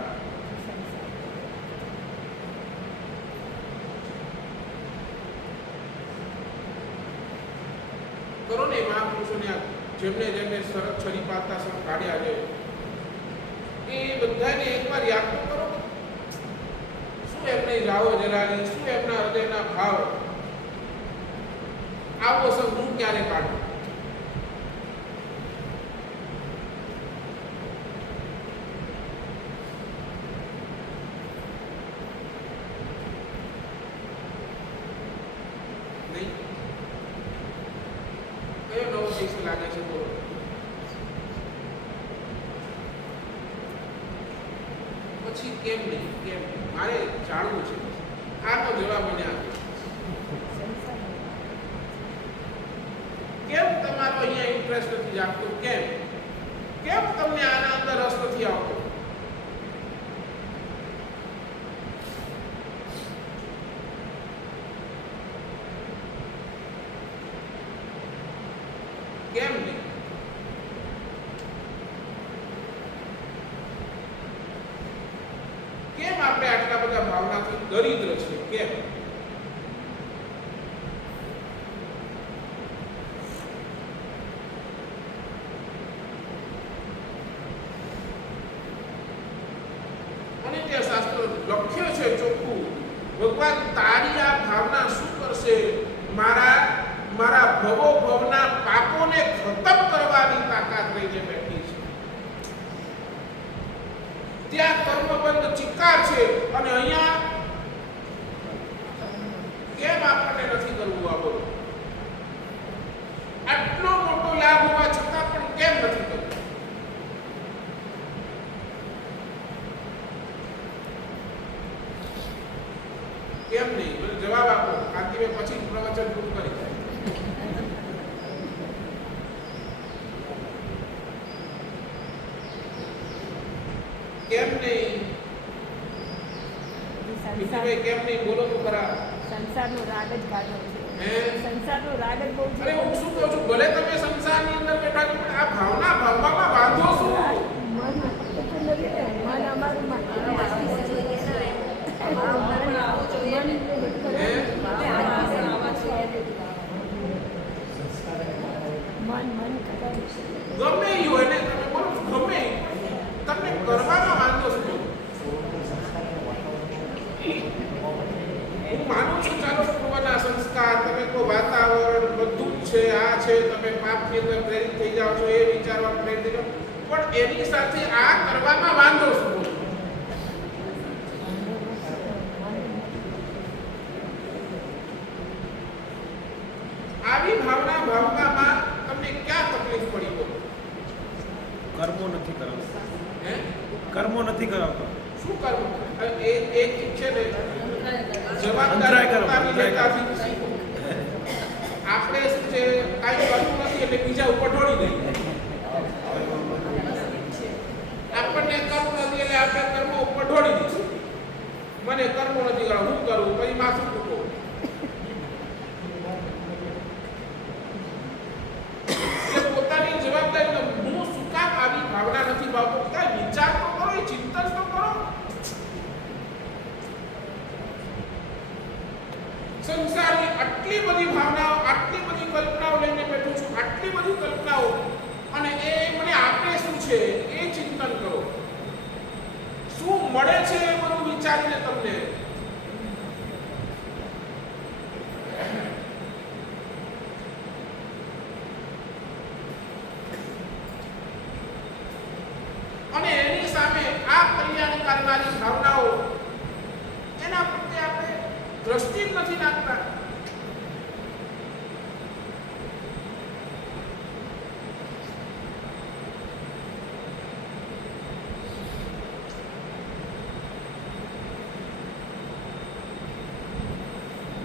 કરો ને મહાપુરુષોને, જેમને સરસ છરી પાલતા સંત કાઢ્યા છે, એ બધાને એકવાર યાદ તો કરો. શું એમને જાઓ જલાલી, શું એમના હૃદયના ભાવ? આવો સંત હું ક્યારે કાઢું? નહીં? કયો નવો પૈસો લાગે છે? બોલો. પછી કેમ નહીં? કેમ? મારે જાણવું છે. આ તો જવાબ મને આપ્યો. કેમ તમારો અહીંયા ઇન્ટરેસ્ટ નથી જાગતો? કેમ તમને આના અંદર રસ નથી આવતો? કેમ નહીં? કેમ આપણે આટલા બધા ભાવનાથી દરિદ્ર છીએ? કેમ? અને તે શાસ્ત્રો લખ્યો છે ચોખ્ખું, ભગવાન તારી આ ભાવના શું કરશે? મારા ભવના પાપોને ખતમ કરવાની તાકાત લઈને બેઠી છે. ત્યાં કર્મબંધ ચિકાર છે, અને અહીંયા કેમ આપણને નથી કરવું? આ બોલો, આટલો મોટો લાભ હોવા છતાં પણ કેમ નથી કરવું? કેમ નહીં? મને જવાબ આપો. આથી મેં પછી પ્રવચન પૂરું કરી જાય. કેમ નહીં? સંસાર કેમ નહીં? બોલો તો ખરા. સંસારનો રાગ જ કાઢો હે? છે સંસારનો રાગ જ બહુ અરે હું શું કહું છું, ભલે તમે સંસારની અંદર બેઠા છો, પણ આ ભાવના ભાવવામાં વાંધો શું? મન તો નથી ને. મન અમારું મન મન ખબર ગમે એ હોય ને, તમે બોલો છો, ગમે એ. તમને કરવામાં વાંધો શું? હું માનું છું, ચાલો પૂર્વના સંસ્કાર, તમે કહો વાતાવરણ બધું જ છે, આ છે, તમે પાપની અંદર પ્રેરિત થઈ જાઓ છો, એ વિચારવા પ્રેરિત થઈ જાઓ, પણ એની સાથે આ કરવામાં વાંધો શું? આવી ભાવના ભાવનામાં તમને ક્યાં તકલીફ પડી હોય? કર્મો નથી કરાવતા. હે? કર્મો નથી કરાવતા. શું કરવું? એક છે ને, અંતરાય જવાબદારી કરો, પોતાની અંતરાય લેતાથી શીખો. આપણે શું છે, કાંઈ કરવું નથી એટલે બીજા ઉપર ઢોળી દઈએ. આપણને કરવું નથી એટલે આપણે કર્મ ઉપર ઢોળી દઈએ. મને કર્મ નથી કરવા, હું કરું, પછી માથું તૂટો. એટલે પોતાની જવાબદારી, હું શું કામ આવી ભાવના નથી ભાવતો, કાંઈ વિચાર તો કરો, એ ચિંતન તો કરો. સંસારની આટલી બધી ભાવનાઓ, આટલી બધી કલ્પનાઓ લઈને બેઠો છું, આટલી બધી કલ્પનાઓ, અને એ મને આપે શું છે એ ચિંતન કરો. શું મળે છે એ બધું વિચારીને તમને અને એની સામે આ કલ્યાણ કરનારી ભાવનાઓ, એના પ્રત્યે આપણે દ્રષ્ટિ જ નથી નાખતા.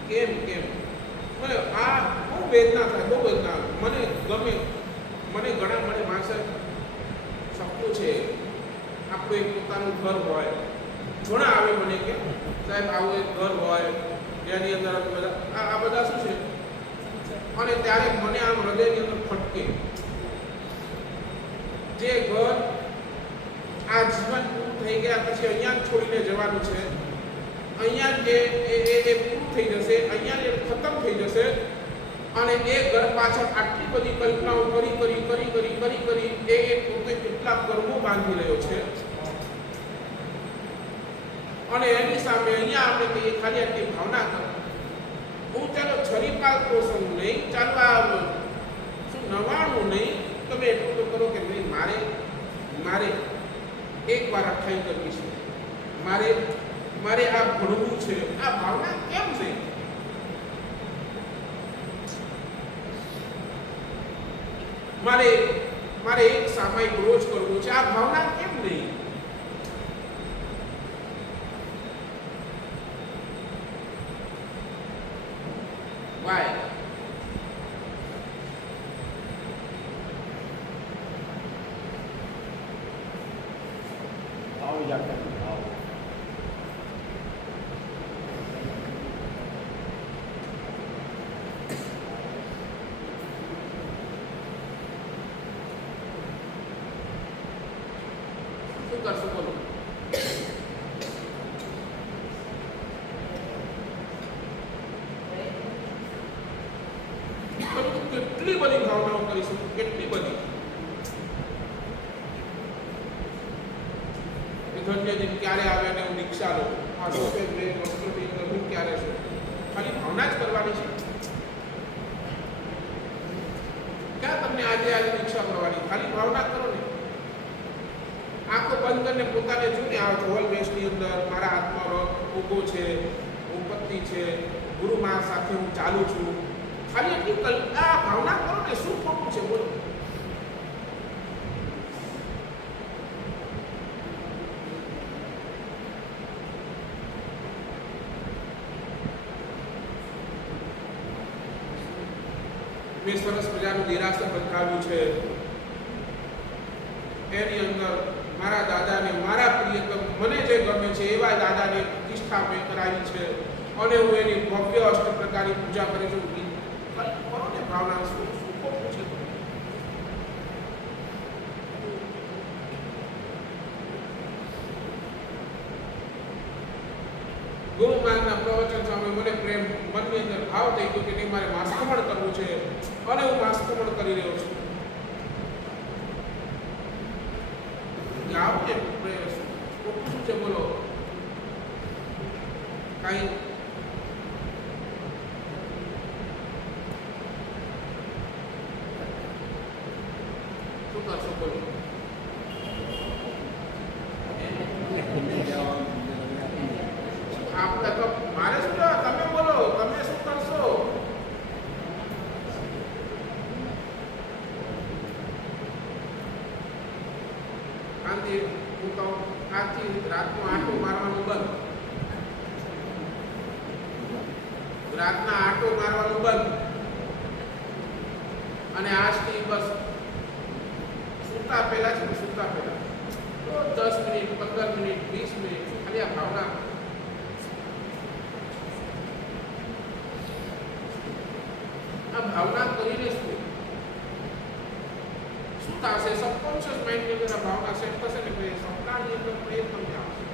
કેમ કેમ મને આ બહુ વેદના થાય, બહુ વેદના. મને ગમે, મને ઘણા મને માણસે સપનું છે આપણું એક પોતાનું ઘર હોય. ઘણા આવે મને કે સાહેબ આવું એક ઘર હોય જેની અંદર બધા આ બધા શું છે, અને ત્યારે મને આમ હૃદયની અંદર ફટકે, જે ઘર આ જીવન પૂરું થઈ ગયા પછી અહીંયા જ છોડીને જવાનું છે, અહીંયા જ એ પૂરું થઈ જશે, અહીંયા જ એ ખતમ થઈ જશે, અને એ ઘર પાછળ આટલી બધી કલ્પનાઓ કરી કરી કરી કરી કરી કરી એ પોતે કેટલા કર્મો બાંધી રહ્યો છે, અને એની સામે અહીંયા આપણે કહીએ ખાલી આટલી ભાવના કરો. હું ચાલો છરીપાલ પોષણ નહીં, ચાલો આ શું નવાણું નહીં, તમે એટલું તો કરો કે નહીં, મારે એકવાર અઠાઈ કરવી છે, મારે આ ભણવું છે. આ ભાવના કેમ છે? મારે એક સામાયિક રોજ કરવું છે. આ ભાવના કેમ નહીં? વાય? શું કરશું બોલો? કેટલી બધી ભાવનાઓ કરીશું, કેટલી બધી. ધન્યદીપ ક્યારે આવે ને હું દીક્ષા લઉં, આ રોપે વસ્તુની અંદર હું ક્યારે છું, ખાલી ભાવના જ કરવાની છે. ક્યાં તમને આજે દીક્ષા કરવાની? ખાલી ભાવના કરો ને. આંખો બંધ કરીને પોતાને જોઈને આ હોલ બેસની અંદર મારા હાથમાં ઊભો છે, ઉપપત્તિ છે, ગુરુ મા સાથે હું ચાલુ છું. ખાલી એટલી કલ્પના ભાવના કરો ને. શું ખોટું છે બોલો? મેં સરસ મજાનું દેરાસર બંધાવ્યું છે, એની અંદર મારા દાદાને, મારા પ્રિયતમ, મને જે ગમે છે એવા દાદાને પ્રતિષ્ઠા મેં કરાવી છે અને હું એની ભવ્ય અષ્ટપ્રકારની પૂજા કરી છું. કરો ને ભાવના, શું ખોટું છે? ગુરુ મહારાજના પ્રવચન સામે મને પ્રેમ મનની અંદર ભાવ થઈ ગયો કે નહીં, મારે માસ્કમણ કરવું છે અને હું માસ્કમણ કરી રહ્યો છું. આવું કે શું છે બોલો? કાંઈ શું કરશો બોલો? આપણે તો મારે શું કહેવાય? તમે બોલો, તમે શું કરશો? આજથી હું કહું, આજથી રાતનું આંટો મારવાનું બંધ, રાતના આંટો મારવાનું બંધ, અને આજથી બસ સૂતા પહેલા છે, સૂતા પહેલા તો 10 મિનિટ, 15 મિનિટ, 20 મિનિટ ખાલી આ ભાવના, આ ભાવના કરીને શું થશે? સબકોન્શિયસ માઇન્ડની અંદર આ ભાવના સેટ થશે ને ભાઈ સપનાની અંદર પ્રયત્ન આવશે.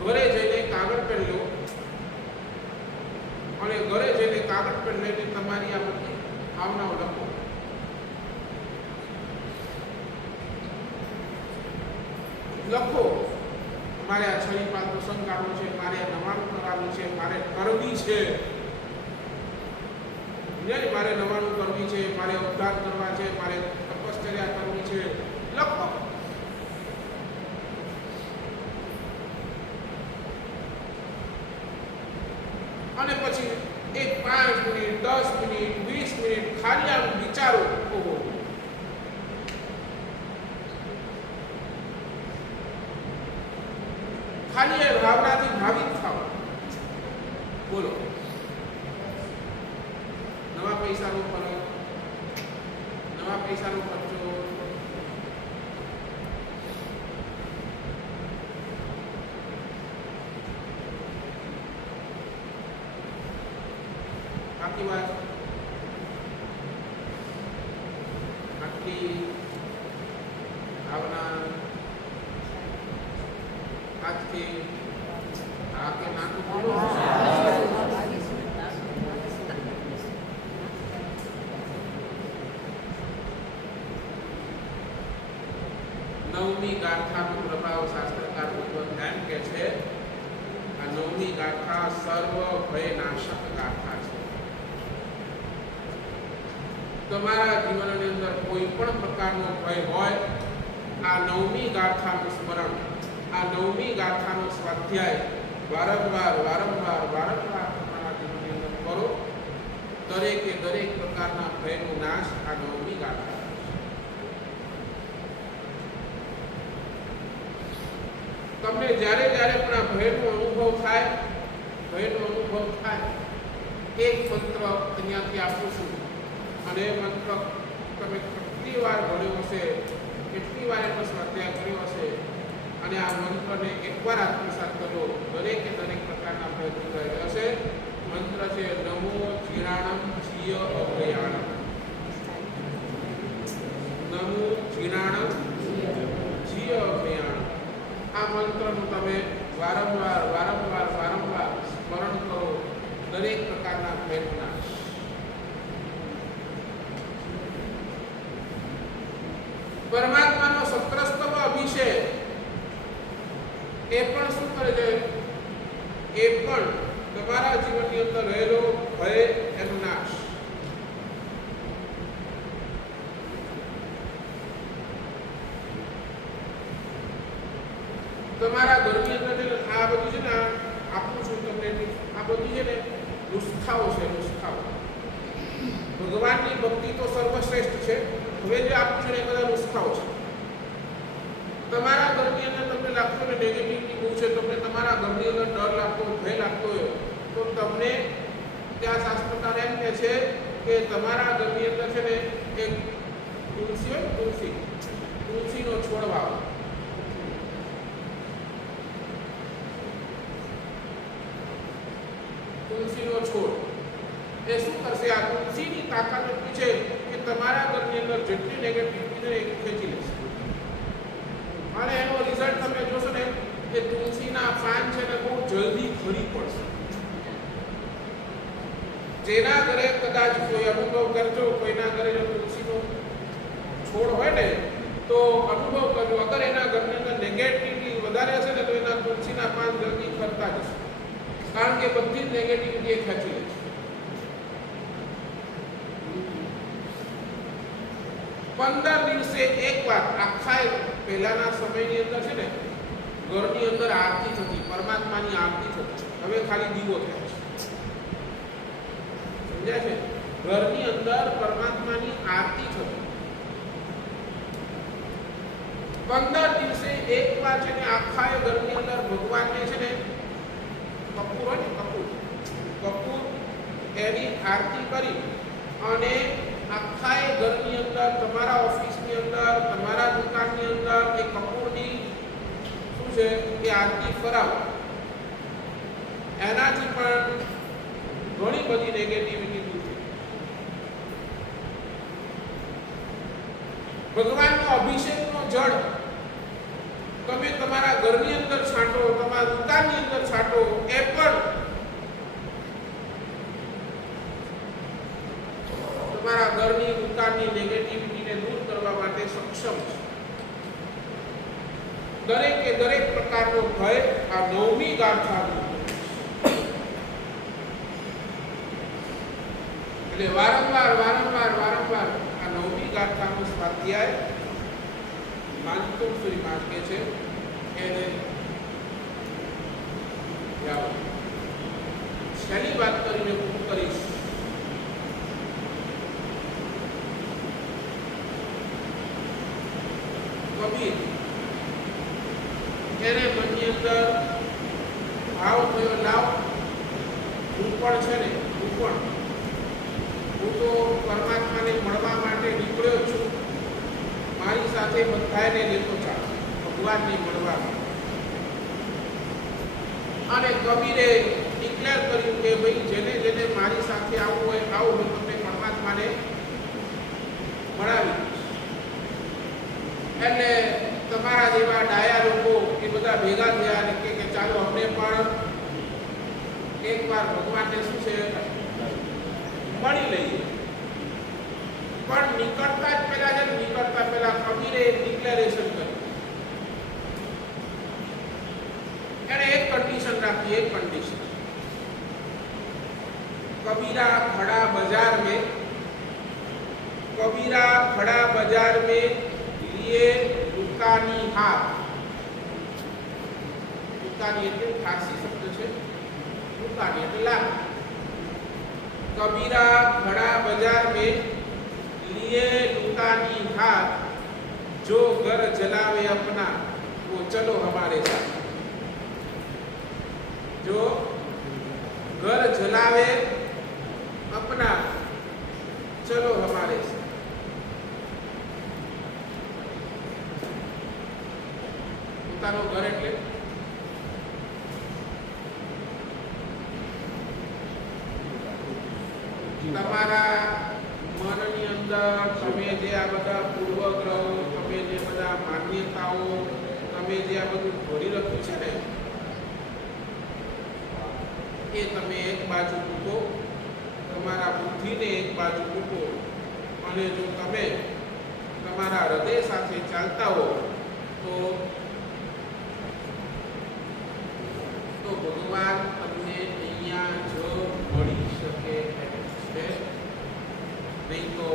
ઘરે જઈને કાગળ પેન લો અને ઘરે જઈને કાગળ પેન લઈને તમારી આ બધી ભાવનાઓ લખો. લખો, મારે આ 6 પ્રસંગ કાઢવો છે, મારે નવાનું કરવાનું છે, મારે કરવી છે, મારે નવાનું કરવી છે, મારે અવધાન કરવા છે, મારે તપશ્ચર્યા કરવી છે. લખો. અને પછી એક 5 મિનિટ, 10 મિનિટ, 20 મિનિટ ખાલી આમ વિચારો. ઓહો, ખાલી એ ભાવનાથી ભાવિત થાવ. બોલો, નવા પૈસાનો ફરક, નવા પૈસાનો ખર્ચો, બાકી વાત આટલી ભાવના આજથી આ કે નાનું બોલો. નવમી ગાથાનો પ્રભાવ શાસ્ત્રકાર વિદ્વાન એમ કે છે, આ નવમી ગાથા સર્વ ભય નાશક ગાથા છે. તમારા જીવનની અંદર કોઈ પણ પ્રકારનો ભય હોય, આ નવમી ગાથાનું સ્મરણ, આ નવમી ગાથાનો સ્વાધ્યાય વારંવાર વારંવાર વારંવાર તમારા જીવનની અંદર કરો. દરેકે દરેક પ્રકારના ભયનો નાશ આ નવમી ગાથા. તમને જ્યારે જ્યારે પણ આ ભયનો અનુભવ થાય, એક મંત્ર અહીંયાથી આપું છું અને એ મંત્ર તમે કેટલી વાર ભણ્યો હશે, કેટલી વાર એનો સ્વાધ્યાય કર્યો હશે, અને આ મંત્રને એકવાર આત્મસાત કરો, દરેકે દરેક પ્રકારના ભય દૂર થઈ જશે. મંત્ર છે નમો જીણાણમ જીય અભયાણમ. નમો જીણાણમ જીય અભયાણમ. આ મંત્રનું તમે વારંવાર વારંવાર વારંવાર સ્મરણ કરો. દરેક પ્રકારના ભયનો નાશ. પરમાત્માનો સત્રસ્તવ અભિષેક એ પણ શું કરે છે? એ પણ તમારા જીવનની અંદર રહેલો ભય એનો નાશ. તમારા ઘરની અંદર આ બધું છે ને, આપું છું તમને, આ બધું છે ને નુસ્ખાઓ છે, નુસ્ખાઓ. ભગવાનની ભક્તિ તો સર્વશ્રેષ્ઠ છે. હવે જે આપું છું એ બધા નુસ્ખાઓ છે. તમારા ઘરની અંદર તમને લાગતો ને નેગેટિવિટી બહુ છે, તમને તમારા ઘરની અંદર ડર લાગતો હોય, ભય લાગતો હોય, તો તમને ત્યાં શાસ્ત્રકાર એમ કહે છે કે તમારા ઘરની અંદર છે ને એક તુલસી હોય, તુલસીનો છોડ વાવો. તુલસીનો છોડ એ શું કરશે? આ તુલસીની તાકાત એટલી છે કે તમારા ઘરની અંદર જેટલી નેગેટિવિટી છે એ ખેંચી લેશે. અને એનો રિઝલ્ટ તમે જોશો ને કે તુલસીના પાન છે ને બહુ જલ્દી ખરી પડશે. જેના ઘરે કદાચ કોઈ અનુભવ કરજો, કોઈના ઘરે જો તુલસીનો છોડ હોય ને તો અનુભવ કરજો. અગર એના ઘરની અંદર નેગેટિવિટી વધારે હશે ને તો એના તુલસીના પાન જલ્દી ખરતા જશે, કારણ કે બધી જ નેગેટિવિટી એ ખેંચી લે છે. 15 દિવસે એકવાર આખા પહેલાના સમયની અંદર છે ને ઘરની અંદર આરતી થતી, પરમાત્માની આરતી થતી. હવે ખાલી દીવો થાય છે. સમજ્યા છે? ઘરની અંદર પરમાત્માની આરતી થતી. 15 દિવસે એકવાર છે ને આખા ઘરની અંદર ભગવાનને છે ને કપૂર હોય ને કપૂર એની આરતી કરી અને આખા ઘરની અંદર, તમારા ઓફિસની અંદર, તમારા દુકાનની અંદર એ કપૂરની શું છે એ આરતી ફરાવો. એનાથી પણ ઘણી બધી નેગેટિવિટી દૂર થઈ. ભગવાનનો અભિષેકનો જળ તમે તમારા ઘરની અંદર છાંટો, તમારા દુકાનની અંદર છાંટો, એ પણ તમારા ઘરની દુકાનની નેગેટિવિટીને દૂર કરવા માટે સક્ષમ છે. દરેકે દરેક પ્રકારનો ભય આ 9મી ગાથા એટલે વારંવાર આ 9મી ગાથાનો સ્વાધ્યાય માંતુર માર્ગે છે એને છેલ્લી વાત કરીને પૂરું કરીશ. કબીર એને મનની અંદર ભાવ થયો, લાવ હું પણ છે ને હું તો પરમાત્માને મળવા માટે નીકળ્યો છું, મારી સાથે બધાને લેતો ચાલ ભગવાનને મળવા. અને કબીરે ડિક્લેર કર્યું કે ભાઈ જેને જેને મારી સાથે આવવું હોય આવું, હું તમને પરમાત્માને મળાવી. એટલે તમારા જેવા ડાયા લોકો એ બધા ભેગા થયા અને કે ચાલો અમને પણ એકવાર ભગવાનને શું છે મળી લઈએ. પણ નીકળતા પહેલા કબીરે એક ડિક્લેરેશન કર્યું. એને એક કન્ડિશન રાખી, એક કન્ડિશન. कबीरा खड़ा बाजार में लिए दुकानी हाथ. दुकानी એટલે ફારસી શબ્દ છે, दुकानी એટલે લાખ. कबीरा खड़ा बाजार में लिए दुकानी हाथ, जो घर जलावे अपना वो चलो हमारे साथ. जो घर जलावे अपना चलो हमारे साथ. પોતાનું ઘર એટલે તમારા મનની અંદર તમે જે આ બધા પૂર્વગ્રહો, તમે જે બધા માન્યતાઓ, તમે જે આ બધું ભરી રાખ્યું છે ને એ તમે એક બાજુ મૂકો, તમારા બુદ્ધિને એક બાજુ મૂકો અને જો તમે તમારા હૃદય સાથે ચાલતા હો તો ભગવાન તમને અહીંયા જ મળી શકે એમ છે. નહીં તો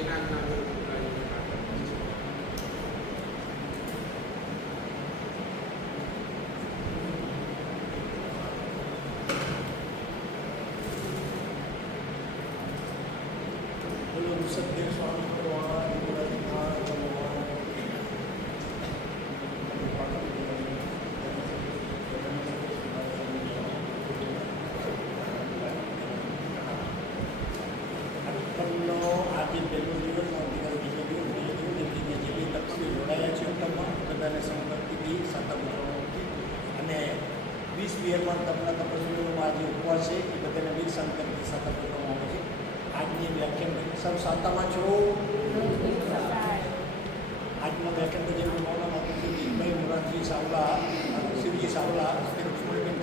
એના નામે સદગુરુ સ્વામી ભગવાન આજે પહેલો દિવસ આવતીકાલે બીજો દિવસ એટલે કે જે બી તકલીફ જોડાયા છે ઉત્તમમાં બધાને સંમતિથી સાતમ ઉજવણથી અને 20 પિયરમાં તપના તપસ્વીઓમાં આજે ઉપવાસ છે એ બધાને વીર સંકલ્પથી સાતમ કરવામાં આવે છે. આજની વ્યાખ્યાન સૌ સાતામાં છો. આજના વ્યાખ્યાન જે મૌના માતા શ્રી ભાઈ મુરારજી સાવલા, શિવજી સાવલા, શ્રી લક્ષ્મણબેન